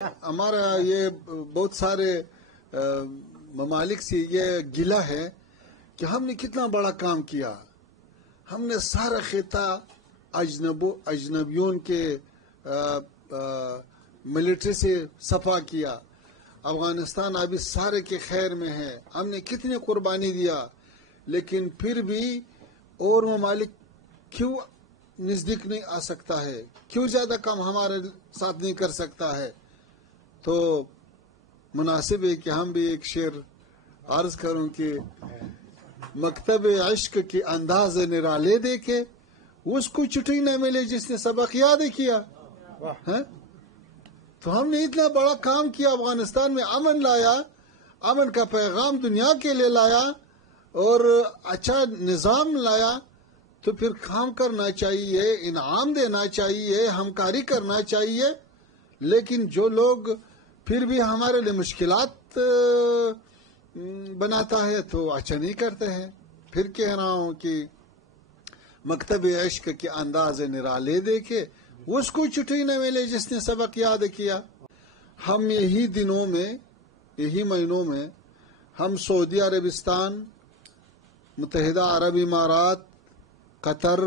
ہمارا یہ بہت سارے ممالک سے یہ گلہ ہے کہ ہم نے کتنا بڑا کام کیا. ہم نے سارا خطہ اجنبیوں کے ملٹری سے صفا کیا. افغانستان ابھی سارے کے خیر میں ہے. ہم نے کتنی قربانی دیا، لیکن پھر بھی اور ممالک کیوں نزدیک نہیں آ سکتا ہے؟ کیوں زیادہ کام ہمارے ساتھ نہیں کر سکتا ہے؟ تو مناسب ہے کہ ہم بھی ایک شعر عرض کروں کہ مکتب عشق کے انداز نرالے دیکھے اس کو چھٹی نہ ملے جس نے سبق یاد کیا. تو ہم نے اتنا بڑا کام کیا، افغانستان میں امن لایا، امن کا پیغام دنیا کے لیے لایا اور اچھا نظام لایا. تو پھر کام کرنا چاہیے، انعام دینا چاہیے، ہمکاری کرنا چاہیے. لیکن جو لوگ پھر بھی ہمارے لیے مشکلات بناتا ہے تو اچھا نہیں کرتے ہیں. پھر کہہ رہا ہوں کہ مکتب عشق کے انداز نرالے دیکھے اس کو چھٹی نہ ملے جس نے سبق یاد کیا. ہم یہی دنوں میں، یہی مہینوں میں ہم سعودی عربستان، متحدہ عرب امارات، قطر،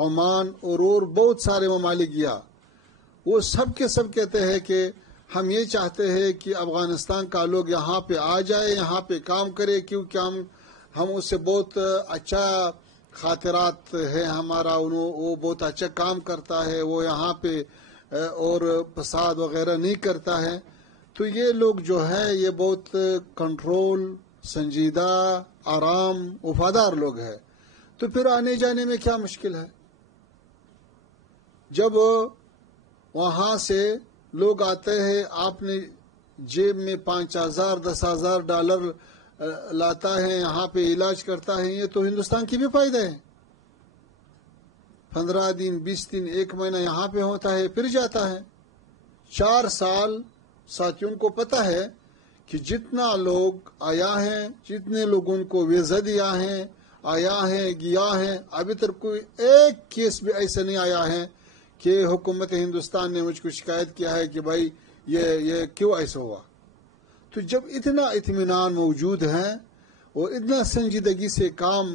عمان اور بہت سارے ممالک گیا. وہ سب کے سب کہتے ہیں کہ ہم یہ چاہتے ہیں کہ افغانستان کا لوگ یہاں پہ آ جائے، یہاں پہ کام کرے، کیونکہ ہم اس سے بہت اچھا خاطرات ہے ہمارا. وہ بہت اچھا کام کرتا ہے، وہ یہاں پہ اور فساد وغیرہ نہیں کرتا ہے. تو یہ لوگ جو ہے یہ بہت کنٹرول، سنجیدہ، آرام، وفادار لوگ ہیں. تو پھر آنے جانے میں کیا مشکل ہے؟ جب وہاں سے لوگ آتے ہیں، آپ نے جیب میں 5,000 10,000 ڈالر لاتا ہے، یہاں پہ علاج کرتا ہے. یہ تو ہندوستان کی بھی فائدہ ہے. 15 دن 20 دن 1 مہینہ یہاں پہ ہوتا ہے، پھر جاتا ہے. 4 سال ساتھیوں کو پتہ ہے کہ جتنا لوگ آیا ہے، جتنے لوگوں کو ویزا دیا ہے، آیا ہے، گیا ہے، ابھی تک کوئی ایک کیس بھی ایسا نہیں آیا ہے کہ حکومت ہندوستان نے مجھ کو شکایت کیا ہے کہ بھائی یہ کیوں ایسا ہوا. تو جب اتنا اطمینان موجود ہے اور اتنا سنجیدگی سے کام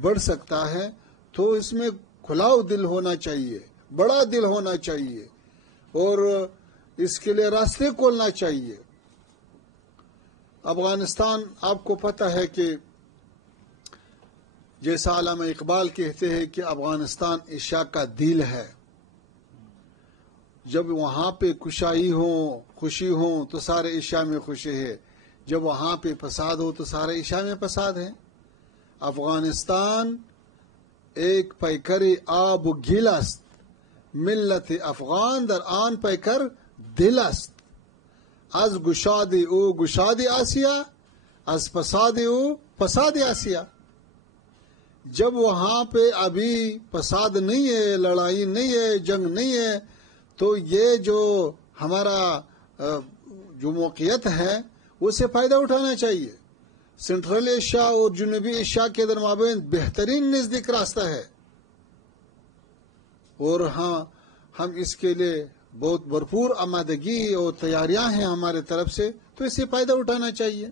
بڑھ سکتا ہے تو اس میں کھلاؤ دل ہونا چاہیے، بڑا دل ہونا چاہیے اور اس کے لیے راستے کھولنا چاہیے. افغانستان آپ کو پتہ ہے کہ جیسا علامہ اقبال کہتے ہیں کہ افغانستان ایشیا کا دل ہے. جب وہاں پہ کشائی ہو، خوشی ہو تو سارے ایشیا میں خوشی ہے. جب وہاں پہ فساد ہو تو سارے ایشیا میں فساد ہے. افغانستان ایک پیکر آب و گل است، ملت افغان در آن پیکر دل است. از گشاد او گشاد آسیا، از فساد او فساد آسیا. جب وہاں پہ ابھی فساد نہیں ہے، لڑائی نہیں ہے، جنگ نہیں ہے، تو یہ جو ہمارا جو موقعیت ہے اس سے فائدہ اٹھانا چاہیے. سنٹرل ایشیا اور جنوبی ایشیا کے درمیان بہترین نزدیک راستہ ہے اور ہم اس کے لیے بہت بھرپور آمادگی اور تیاریاں ہیں ہمارے طرف سے، تو اس سے فائدہ اٹھانا چاہیے.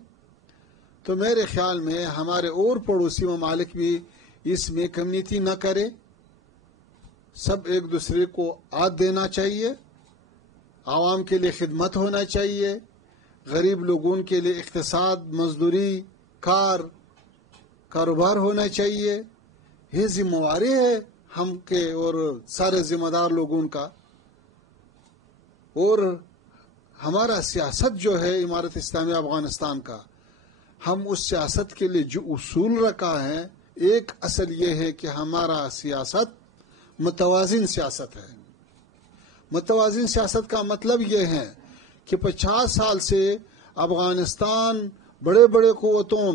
تو میرے خیال میں ہمارے اور پڑوسی ممالک بھی اس میں کمیونٹی نہ کرے، سب ایک دوسرے کو آت دینا چاہیے، عوام کے لیے خدمت ہونا چاہیے، غریب لوگوں کے لیے اقتصاد، مزدوری، کاروبار ہونا چاہیے. یہ ذمہ داری ہے ہم کے اور سارے ذمہ دار لوگوں کا. اور ہمارا سیاست جو ہے امارت اسلامی افغانستان کا، ہم اس سیاست کے لیے جو اصول رکھا ہے، ایک اصل یہ ہے کہ ہمارا سیاست متوازن سیاست ہے. متوازن سیاست کا مطلب یہ ہے کہ 50 سال سے افغانستان بڑے بڑے قوتوں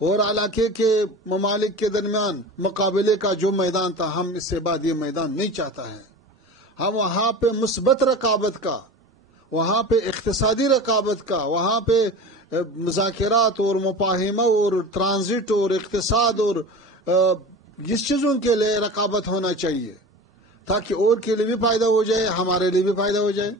اور علاقے کے ممالک کے درمیان مقابلے کا جو میدان تھا، ہم اس سے بعد یہ میدان نہیں چاہتا ہے. ہم وہاں پہ مثبت رقابت کا، وہاں پہ اقتصادی رقابت کا، وہاں پہ مذاکرات اور مفاہمہ اور ٹرانزٹ اور اقتصاد اور اس چیزوں کے لیے رقابت ہونا چاہیے تاکہ اور کے لیے بھی فائدہ ہو جائے، ہمارے لیے بھی فائدہ ہو جائے.